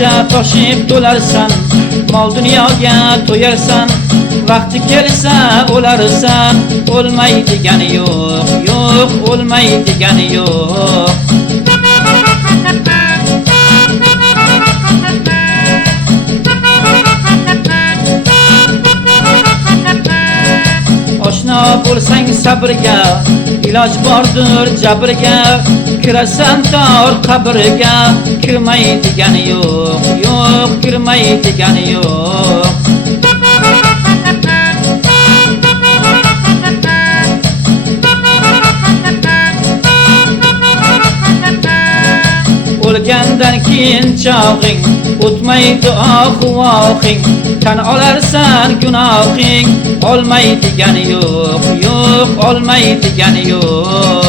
qancha toshib to'larsan, mol dunyoga to'yarsan, vaqti kelsa o'larsan, o'lmaydigani yo'q, yo'q, o'lmaydigani yo'q. Oshno bo'lsang sabrga, iloj bordir jabrga, kirasan tor qabrga, kirmaydigani yo'q, yo'q, kirmaydigani yo'q. O'lgandan keyin chog'ing, o'tmaydi ohu-vohing, tan olarsan gunohing, olmaydigani yo'q, yo'q, olmaydigani yo'q.